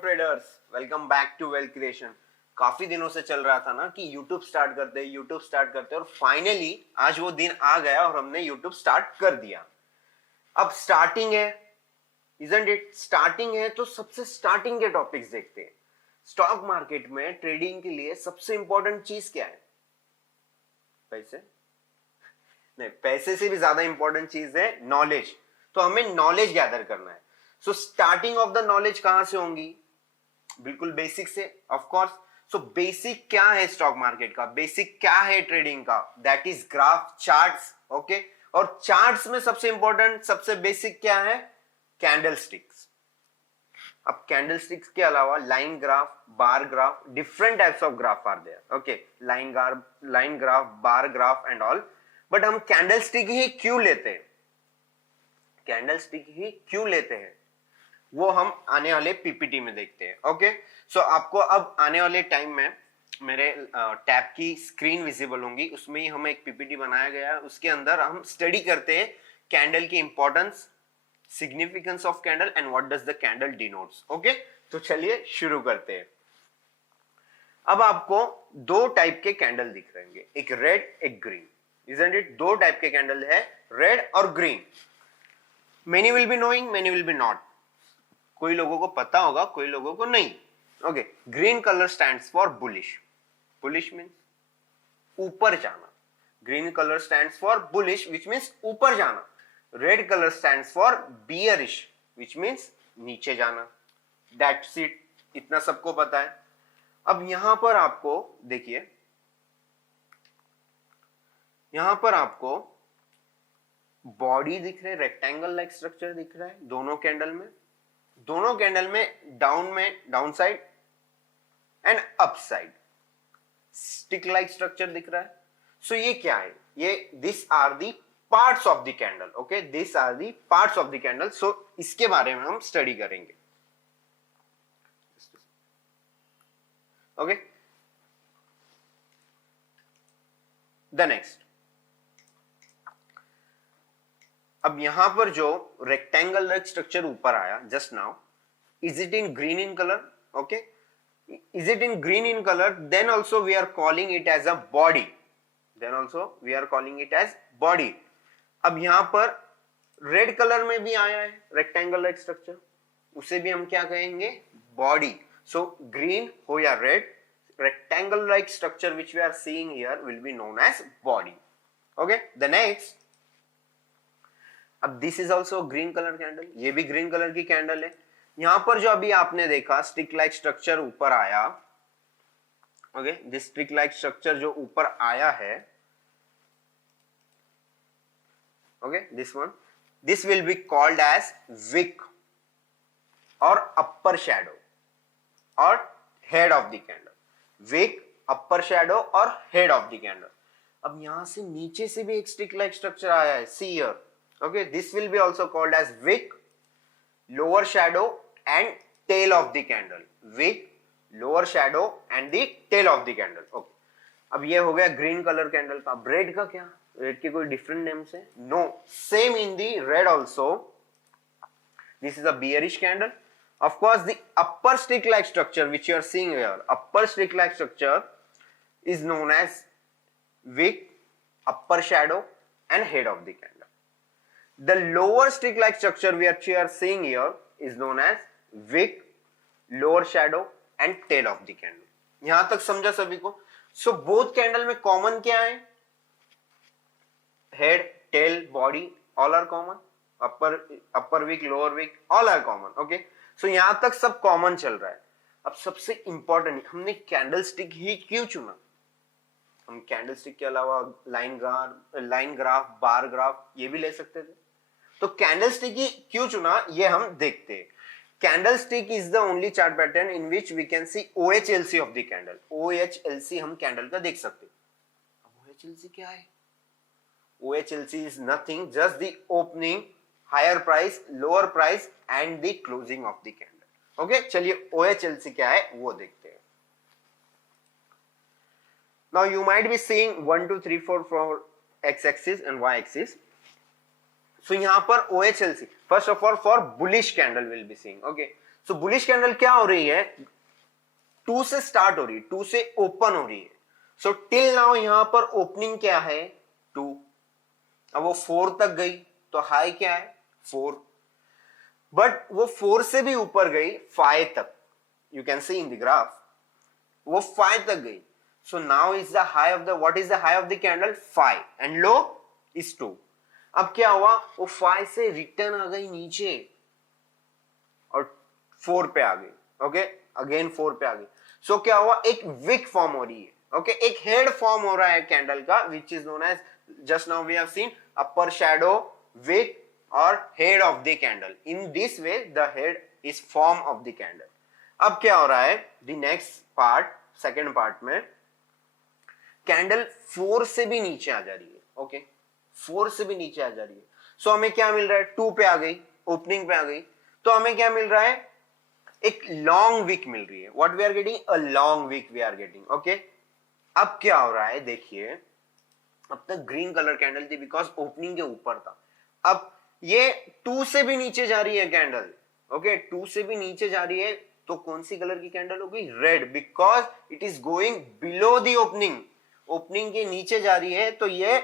Traders, welcome back to wealth creation. काफी दिनों से चल रहा था ना कि यूट्यूब स्टार्ट करते और फाइनली आज वो दिन आ गया और हमने यूट्यूब स्टार्ट कर दिया। अब स्टार्टिंग है, इजंट इट? स्टार्टिंग है तो सबसे स्टार्टिंग के टॉपिक्स देखते हैं। स्टॉक मार्केट में ट्रेडिंग के लिए सबसे इंपॉर्टेंट चीज क्या है? पैसे नहीं, पैसे से भी ज्यादा इंपॉर्टेंट चीज है नॉलेज। तो हमें नॉलेज गैदर करना है। So starting of the knowledge कहां से होंगी? बिल्कुल बेसिक से, ऑफ कोर्स। सो बेसिक क्या है स्टॉक मार्केट का? बेसिक क्या है ट्रेडिंग का? That is graph, charts. Okay, और चार्ट्स में सबसे इंपॉर्टेंट, सबसे बेसिक क्या है? कैंडलस्टिक्स। अब कैंडलस्टिक्स के अलावा line graph, bar graph, different types of graph are there. Okay, line graph, bar graph and all. But हम कैंडलस्टिक ही क्यों लेते हैं? कैंडलस्टिक ही क्यों लेते हैं वो हम आने वाले पीपीटी में देखते हैं। ओके, सो आपको अब आने वाले टाइम में मेरे टैब की स्क्रीन विजिबल होंगी, उसमें ही हम एक पीपीटी बनाया गया है। उसके अंदर हम स्टडी करते हैं कैंडल की importance, significance of candle and what does the candle denotes. Okay, तो चलिए शुरू करते हैं। अब आपको दो टाइप के कैंडल दिख रहे होंगे, एक रेड एक ग्रीन, इजंट इट? दो टाइप के कैंडल है, रेड और green. Many will be knowing, many will be not. कोई लोगों को पता होगा, कोई लोगों को नहीं। Okay, green colour stands for bullish. Bullish means ऊपर जाना। Green colour stands for bullish which means ऊपर जाना। Red colour stands for bearish which means नीचे जाना। दैट्स इट, इतना सबको पता है। अब यहां पर आपको देखिए, यहां पर आपको बॉडी दिख रहे, रेक्टेंगल लाइक स्ट्रक्चर दिख रहा है दोनों कैंडल में। दोनों कैंडल में down side and up side stick like structure दिख रहा है। सो ये क्या है? ये this are the parts of the candle. Okay, this are the parts of the candle. So इसके बारे में हम स्टडी करेंगे। Okay, the next. अब यहां पर जो रेक्टेंगल लाइक स्ट्रक्चर ऊपर आया just now, is it in green in color? Okay, is it in green in color? Then also we are calling it as a body. Then also we are calling it as body. अब यहां पर red colour में भी आया है rectangle like structure, उसे भी हम क्या कहेंगे? बॉडी। सो ग्रीन हो या red, rectangle like structure which we are seeing here will be known as body. Okay, the next. अब this is also green color candle, ये भी green color की कैंडल है। यहां पर जो अभी आपने देखा स्टिक लाइक स्ट्रक्चर ऊपर आया, okay, this stick like structure जो ऊपर आया है, okay, this one, this will be called as wick और अपर शैडो और head of the candle. Wick, upper shadow और हेड ऑफ द कैंडल। अब यहां से नीचे से भी एक स्टिक लाइक स्ट्रक्चर आया है, see here. Okay, this will be also called as wick, lower shadow and tail of the candle. Wick, lower shadow and the tail of the candle. Okay, अब ये हो गया ग्रीन कलर कैंडल का। अब red का क्या? Red के कोई डिफरेंट नेम्स है? No, same in the red also. This is a bearish candle. Of course, the upper stick-like structure which you are seeing here, upper stick-like structure is known as wick, upper shadow, and head of the candle. The lower stick-like structure which you are seeing here is known as wick, lower shadow, and tail of the candle. यहां तक समझा सभी को? So both candle में common क्या है? Head, tail, body, all are common. Upper wick, lower wick, all are common. Okay. सो यहां तक सब कॉमन चल रहा है। अब सबसे इंपॉर्टेंट, हमने कैंडलस्टिक ही क्यों चुना? हम कैंडलस्टिक के अलावा लाइन ग्राफ, बार ग्राफ ये भी ले सकते थे। तो कैंडलस्टिक ही क्यों चुना ये हम देखते हैं। Candlestick is the only chart pattern in which we can see OHLC of the candle. OHLC हम कैंडल का देख सकते हैं। अब OHLC क्या है? OHLC is nothing, just the opening, higher price, lower price and the closing of the candle. Okay, चलिए OHLC क्या है वो देखते हैं। Now you might be seeing 1 2 3 4 for x-axis and y-axis. So यहाँ पर OHLC first of all for bullish candle will be seeing. Okay, so bullish candle क्या हो रही है, 2 से स्टार्ट हो रही है, 2 से ओपन हो रही है। सो टिल नाउ यहां पर ओपनिंग क्या है 2, अब वो 4 तक गई तो हाई क्या है 4, बट वो 4 से भी ऊपर गई 5 तक, you can see in the graph वो 5 तक गई। So now is the high of the, what is the high of the candle 5 and low is 2। अब क्या हुआ, वो 5 से रिटर्न आ गई नीचे और 4 पे आ गई, ओके अगेन 4 पे आ गई। सो क्या हुआ, एक विक फॉर्म हो रही है, ओके एक हेड फॉर्म हो रहा है कैंडल का, which is known as, just now we have seen upper shadow, wick और head of the candle. In this way the head is form of the candle. अब क्या हो रहा है, the next part, second part में candle 4 से भी नीचे आ जा रही है, ओके 4 से भी नीचे आ जा रही है। सो हमें क्या मिल रहा है, 2 पे आ गई, ओपनिंग पे आ गई, तो हमें क्या मिल रहा है, एक लॉन्ग वीक मिल रही है। What we are getting, a long wick we are getting, okay. अब क्या हो रहा है देखिए, अब तक ग्रीन कलर कैंडल थी बिकॉज ओपनिंग के ऊपर था, अब ये 2 से भी नीचे जा रही है कैंडल, ओके 2 से भी नीचे जा रही है, तो कौन सी कलर की कैंडल होगी, red, because it is going below the opening, opening के नीचे जा रही है तो ये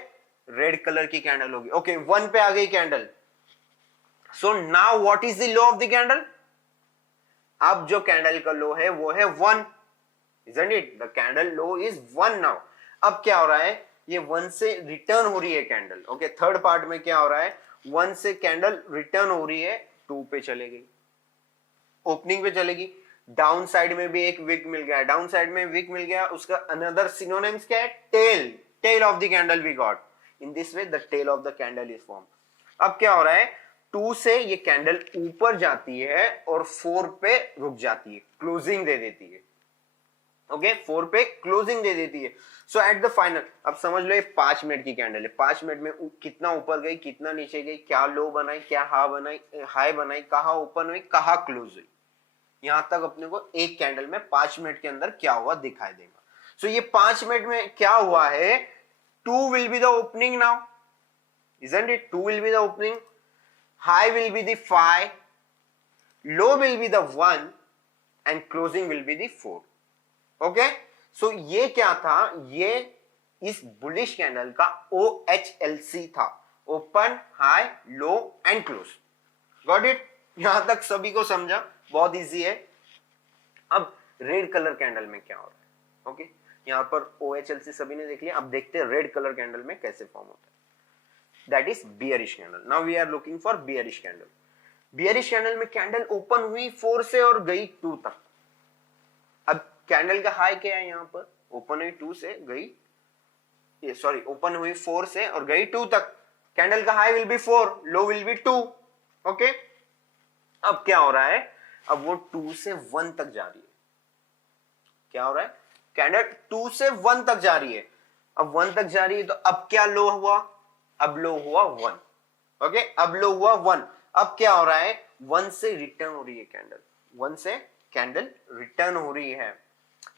रेड कलर की कैंडल होगी, ओके 1 पे आ गई candle. So now what is the low of the candle, अब जो कैंडल का लो है वो है 1, isn't it? The candle low is 1 now। अब क्या हो रहा है, ये 1 से रिटर्न हो रही है कैंडल, ओके थर्ड पार्ट में क्या हो रहा है, 1 से कैंडल रिटर्न हो रही है, 2 पे चले गई, ओपनिंग पे चलेगी, डाउन साइड में भी एक विक मिल गया, डाउन साइड में विक मिल गया, उसका अनदर सिनोनिम्स क्या है, tail, tail of the candle we got, in this way the tail of the candle is form. अब क्या हो रहा है, 2 से ये कैंडल ऊपर जाती है और 4 पे रुक जाती है, क्लोजिंग दे देती है, ओके 4 पे क्लोजिंग दे देती है। सो एट द फाइनल, अब समझ लो ये 5 मिनट की कैंडल है, 5 मिनट में कितना ऊपर गई, कितना नीचे गई, क्या लो बनाई, क्या हाई बनाई, कहाँ ओपन हुई, कहाँ क्लोज हुई, यहां तक अपने को एक कैंडल में 5 मिनट के अंदर क्या हुआ दिखाई देगा। सो ये 5 मिनट में क्या हुआ है, 2 will be the opening now, isn't it? 2 will be the opening, high will be the 5, low will be the 1 and closing will be the 4, okay? So ये क्या था, ये इस बुलिश कैंडल का OHLC था, open, high, low and close. Got it, यहां तक सभी को समझा, बहुत इजी है। अब रेड कलर कैंडल में क्या हो रहा है, ओके यहां पर OHLC सभी ने देख लिया, अब देखते हैं रेड कलर कैंडल में कैसे फॉर्म होता है। That is bearish candle. Now we are looking for bearish candle. Bearish candle में कैंडल ओपन हुई 4 से और गई 2 तक। अब कैंडल का हाई क्या है, यहां पर ओपन हुई 2 से गई, सॉरी ओपन हुई 4 से और गई 2 तक, कैंडल का high will be 4, low will be 2, okay. अब क्या हो रहा है, अब वो 2 से 1 तक जा रही है, क्या हो रहा है, कैंडल 2 से 1 तक जा रही है, अब 1 तक जा रही है तो अब क्या लो हुआ, अब लो हुआ 1, ओके अब लो हुआ 1। अब क्या हो रहा है, 1 से रिटर्न हो रही है कैंडल, 1 से कैंडल रिटर्न हो रही है।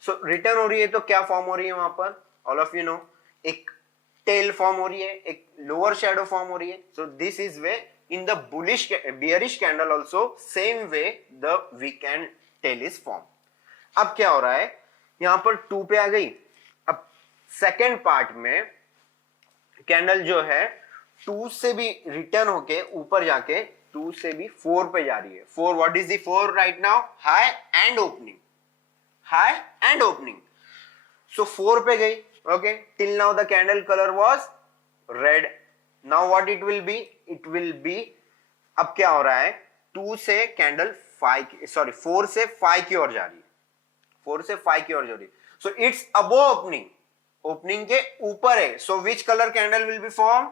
सो रिटर्न हो रही है तो क्या फॉर्म हो रही है वहां पर, ऑल ऑफ यू नो, एक टेल फॉर्म हो रही है, एक लोअर शैडो फॉर्म हो रही है। So this is way in the bullish bearish candle also same way the wick and tail is form. अब क्या हो रहा है, यहां पर 2 पे आ गई, अब सेकेंड पार्ट में कैंडल जो है 2 से भी रिटर्न होके ऊपर जाके 2 से भी 4 पे जा रही है। 4, what is the 4 right now, high and opening, high and opening. So 4 पे गई, okay till now the candle colour was red, now what it will be, it will be, अब क्या हो रहा है, 2 से कैंडल 4 से 5 की ओर जा रही है, 4 से 5 की ओर जा रही है। So it's above opening, opening के ऊपर है, so which colour candle will be form,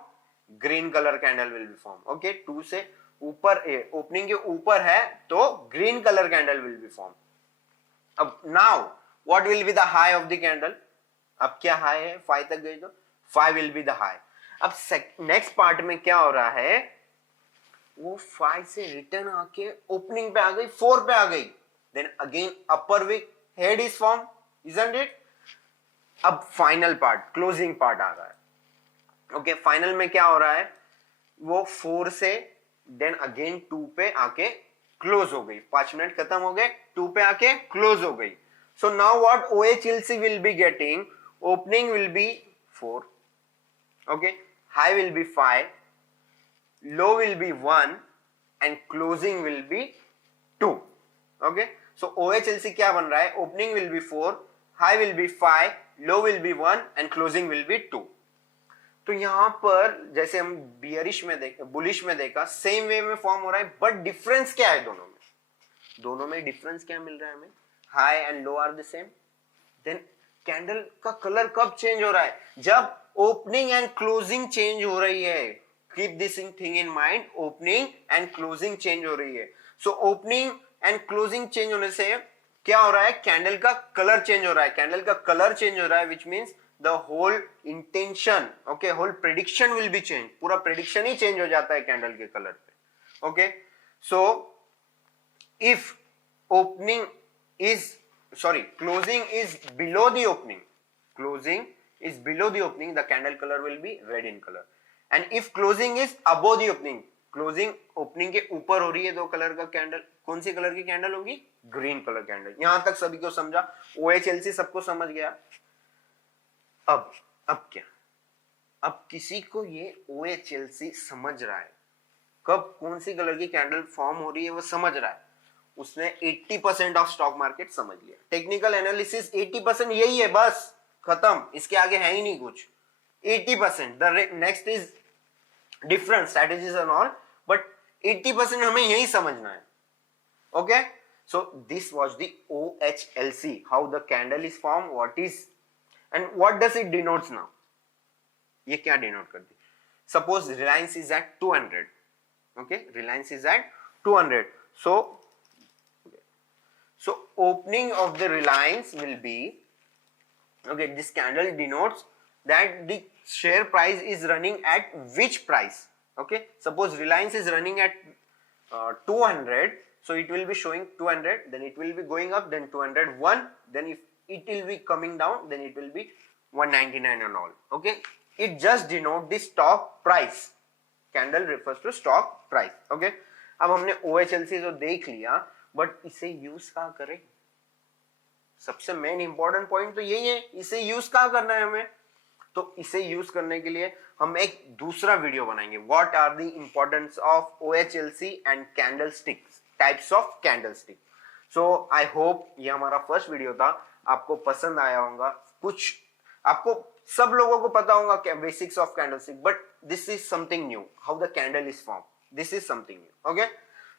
green colour candle will be form, okay 2 से ऊपर, ओपनिंग के ऊपर है तो green colour candle will be form. अब now what will be the high of the candle, अब क्या हाई है, 5 तक गई तो 5 विल बी द हाई। अब नेक्स्ट पार्ट में क्या हो रहा है, वो 5 से रिटर्न आके ओपनिंग पे आ गई, 4 पे आ गई, then again upper wick head is form, isn't it? अब फाइनल पार्ट, क्लोजिंग पार्ट आ रहा है, ओके फाइनल में क्या हो रहा है, वो 4 से देन अगेन 2 पे आके क्लोज हो गई, 5 मिनट खत्म हो गए, 2 पे आके क्लोज हो गई. So now what OHLC will be getting, opening will be 4, okay, high will be 5, low will be 1 and closing will be 2. Okay, so OHLC क्या बन रहा है, opening will be 4, high will be 5, low will be 1 and closing will be 2. तो यहां पर जैसे हम bearish में देखा, बुलिश में देखा, सेम वे में फॉर्म हो रहा है, बट डिफरेंस क्या है दोनों में, दोनों में डिफरेंस क्या मिल रहा है हमें, high and low are the same. Then candle का कलर कब चेंज हो रहा है, जब ओपनिंग एंड क्लोजिंग चेंज हो रही है. Keep this thing in mind, opening and closing change हो रही है. So opening and closing change होने से क्या हो रहा है, कैंडल का कलर चेंज हो रहा है, कैंडल का कलर चेंज हो रहा है, which means the whole intention, okay, whole prediction will be changed. पूरा prediction ही change हो जाता है कैंडल के कलर पे. okay, so if opening is, sorry, closing is below the opening, closing is below the opening, the candle color will be red in color. And if closing is above the opening, closing opening के ऊपर हो रही है दो colour का candle, कौन सी colour की candle होगी, ग्रीन कलर कैंडल. यहां तक सभी को समझा, OHLC सबको समझ गया. अब क्या, अब किसी को ये OHLC समझ रहा है, कब कौन सी कलर की कैंडल फॉर्म हो रही है वो समझ रहा है, उसने 80% ऑफ स्टॉक मार्केट समझ लिया. टेक्निकल एनालिसिस 80% यही है, बस खत्म, इसके आगे है ही नहीं कुछ. 80%, the next is different strategies and all, but 80% हमें यही समझना है. Okay, so this was the OHLC, how the candle is form, what is and what does it denotes now. ये क्या डिनोट करती, suppose Reliance is at 200, okay, Reliance is at 200, so opening of the Reliance will be, okay, this candle denotes that the share price is running at which price. Okay, suppose Reliance is running at 200, so it will be showing 200, then it will be going up, then 201, then if it will be coming down, then it will be 199 and all. Okay, it just denote the stock price. Candle refers to stock price. Okay, अब हमने OHLC तो देख लिया, but इसे use कहाँ करें, सबसे main important point तो यही है, इसे यूज कहाँ करना है हमें. तो इसे यूज करने के लिए हम एक दूसरा वीडियो बनाएंगे, what are the importance of OHLC and candlesticks, types of candlestick. So I hope ये हमारा फर्स्ट वीडियो था, आपको पसंद आया होगा. कुछ आपको सब लोगों को पता होगा basics of candlestick, but this is something new, how the candle is form, this is something new. Okay,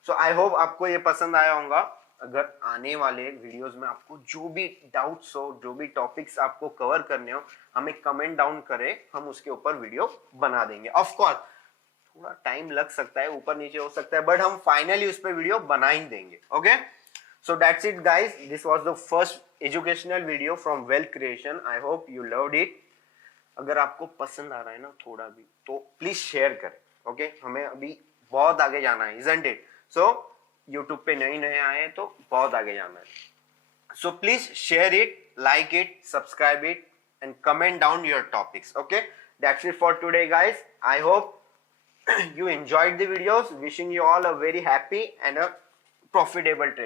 so I hope आपको ये पसंद आया होगा. अगर आने वाले वीडियोस में आपको जो भी डाउट्स हो, जो भी टॉपिक्स आपको कवर करने हो, हमें कमेंट डाउन करें, हम उसके ऊपर वीडियो बना देंगे. ऑफ कोर्स थोड़ा टाइम लग सकता है, ऊपर नीचे हो सकता है, बट हम फाइनली उस पर वीडियो बना ही देंगे. Okay, so that's it guys, this was the first educational video from Wealth Creation. I hope you loved it. अगर आपको पसंद आ रहा है ना थोड़ा भी, तो प्लीज शेयर करें. ओके, हमें अभी बहुत आगे जाना है, isn't it? So YouTube पे नए आए तो बहुत आगे जाना है. So please share it, like it, subscribe it and comment down your topics. Okay, that's it for today guys. I hope you enjoyed the videos. Wishing you all a very happy and a profitable trade.